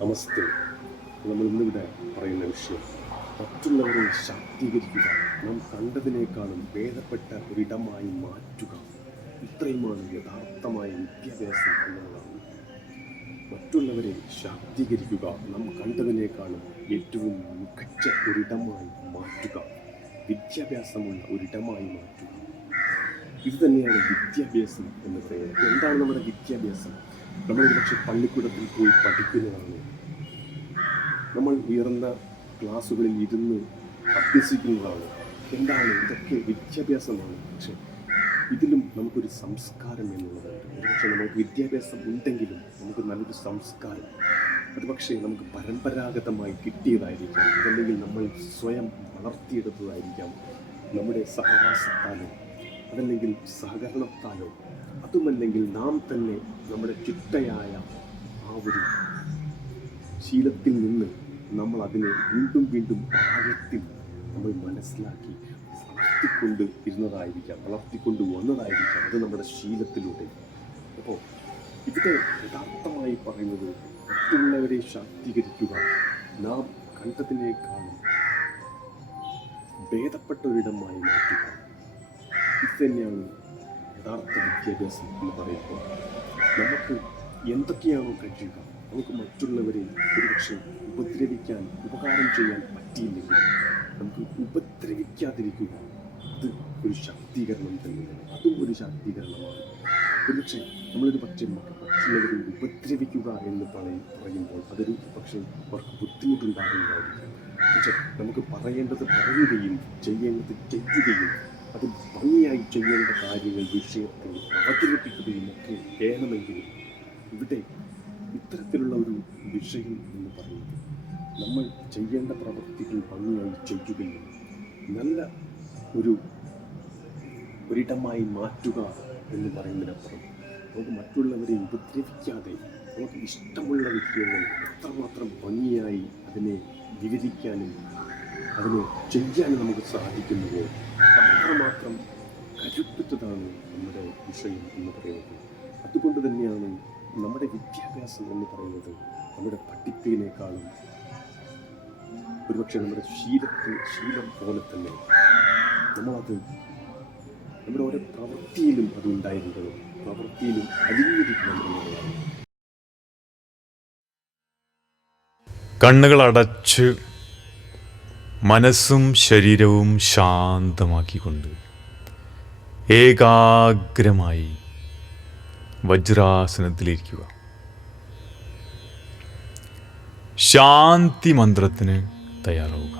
നമസ്തേ. നമ്മൾ ഇന്നിവിടെ പറയുന്ന വിഷയം മറ്റുള്ളവരെ ശാക്തീകരിക്കുക. നാം കണ്ടതിനേക്കാളും ഭേദപ്പെട്ട ഒരിടമായി മാറ്റുക. ഇത്രയുമാണ് യഥാർത്ഥമായ വിദ്യാഭ്യാസം എന്നുള്ളതാണ് മറ്റുള്ളവരെ ശാക്തീകരിക്കുക നാം കണ്ടതിനേക്കാളും ഏറ്റവും മികച്ച ഒരിടമായി മാറ്റുക. വിദ്യാഭ്യാസമുള്ള ഒരിടമായി മാറ്റുക. ഇത് തന്നെയാണ് വിദ്യാഭ്യാസം എന്ന് പറയുന്നത്. എന്താണ് നമ്മുടെ വിദ്യാഭ്യാസം? നമ്മൾ പക്ഷെ പള്ളിക്കൂടത്തിൽ പോയി പഠിക്കുന്നതാണ്. നമ്മൾ ഉയർന്ന ക്ലാസ്സുകളിൽ ഇരുന്ന് അഭ്യസിക്കുന്നതാണ്. എന്താണ്? ഇതൊക്കെ വിദ്യാഭ്യാസമാണ്. പക്ഷെ ഇതിലും നമുക്കൊരു സംസ്കാരം എന്നുള്ളതാണ്. ഒരുപക്ഷെ നമുക്ക് വിദ്യാഭ്യാസം ഉണ്ടെങ്കിലും നമുക്ക് നല്ലൊരു സംസ്കാരം. അത് പക്ഷേ നമുക്ക് പരമ്പരാഗതമായി കിട്ടിയതായിരിക്കാം. അതല്ലെങ്കിൽ നമ്മൾ സ്വയം വളർത്തിയെടുത്തതായിരിക്കാം. നമ്മുടെ സഹവാസത്താലോ അതല്ലെങ്കിൽ സഹകരണത്താലോ അതുമല്ലെങ്കിൽ നാം തന്നെ നമ്മുടെ ചിട്ടയായ ആ ഒരു ശീലത്തിൽ നിന്ന് നമ്മൾ അതിനെ വീണ്ടും വീണ്ടും ആഴത്തിൽ നമ്മൾ മനസ്സിലാക്കി വളർത്തിക്കൊണ്ട് ഇരുന്നതായിരിക്കാം വളർത്തിക്കൊണ്ട് വന്നതായിരിക്കാം. അത് നമ്മുടെ ശീലത്തിലൂടെ. അപ്പോൾ ഇവിടെ യഥാർത്ഥമായി പറയുന്നത് മറ്റുള്ളവരെ ശാക്തീകരിക്കുക. നാം കണ്ടതിനേക്കാളും ഭേദപ്പെട്ട ഒരിടമായി മാറ്റുക. ഇത് തന്നെയാണ് യഥാർത്ഥ വിദ്യാഭ്യാസം എന്ന് പറയുമ്പോൾ നമുക്ക് എന്തൊക്കെയാണോ കഴിയുക നമുക്ക് മറ്റുള്ളവരെ ഒരുപക്ഷെ ഉപദ്രവിക്കാൻ ഉപകാരം ചെയ്യാൻ പറ്റിയില്ലെങ്കിൽ നമുക്ക് ഉപദ്രവിക്കാതിരിക്കുക അത് ഒരു ശാക്തീകരണം തന്നെയാണ്. അതും ഒരു ശാക്തീകരണമാണ്. ഒരുപക്ഷെ നമ്മളൊരു പക്ഷേ മറ്റുള്ളവരെ ഉപദ്രവിക്കുക എന്ന് പറയും പറയുമ്പോൾ അതൊരു പക്ഷേ അവർക്ക് ബുദ്ധിമുട്ടുണ്ടാകുന്നതായിരിക്കും. പക്ഷെ നമുക്ക് പറയേണ്ടത് പറയുകയും ചെയ്യേണ്ടത് ചെയ്യുകയും അത് ഭംഗിയായി ചെയ്യേണ്ട കാര്യങ്ങൾ വിഷയത്തിൽ അവതരിപ്പിക്കുകയും ഒക്കെ വേണമെങ്കിലും ഇവിടെ ഇത്തരത്തിലുള്ള ഒരു വിഷയം എന്ന് പറയുന്നത് നമ്മൾ ചെയ്യേണ്ട പ്രവൃത്തികൾ ഭംഗിയായി ചെയ്യുകയും നല്ല ഒരു ഒരിടമായി മാറ്റുക എന്ന് പറയുന്നതിനപ്പുറം നമുക്ക് മറ്റുള്ളവരെ ഉപദ്രവിക്കാതെ നമുക്ക് ഇഷ്ടമുള്ള വിഷയങ്ങൾ എത്രമാത്രം ഭംഗിയായി അതിനെ വിവരിക്കാനും അതിനെ ചെയ്യാനും നമുക്ക് സാധിക്കുന്നുവോ? അത്രമാത്രം കരുത്തുറ്റതാണ് നമ്മുടെ വിഷയം എന്ന് പറയുന്നത്. അതുകൊണ്ട് തന്നെയാണ് നമ്മുടെ വിദ്യാഭ്യാസം എന്ന് പറയുന്നത് നമ്മുടെ പഠിപ്പിനേക്കാളും ഒരുപക്ഷെ നമ്മുടെ ശീലത്തിൽ ശീലം പോലെ തന്നെ നമ്മളത് നമ്മുടെ ഓരോ പ്രവൃത്തിയിലും അത് ഉണ്ടായിരിക്കണം. പ്രവൃത്തിയിലും അലിഞ്ഞിരിക്കണം കണ്ണുകൾ അടച്ച് മനസ്സും ശരീരവും ശാന്തമാക്കിക്കൊണ്ട് ഏകാഗ്രമായി വജ്രാസനത്തിലിരിക്കുക. ശാന്തി മന്ത്രത്തിന് തയ്യാറാവുക.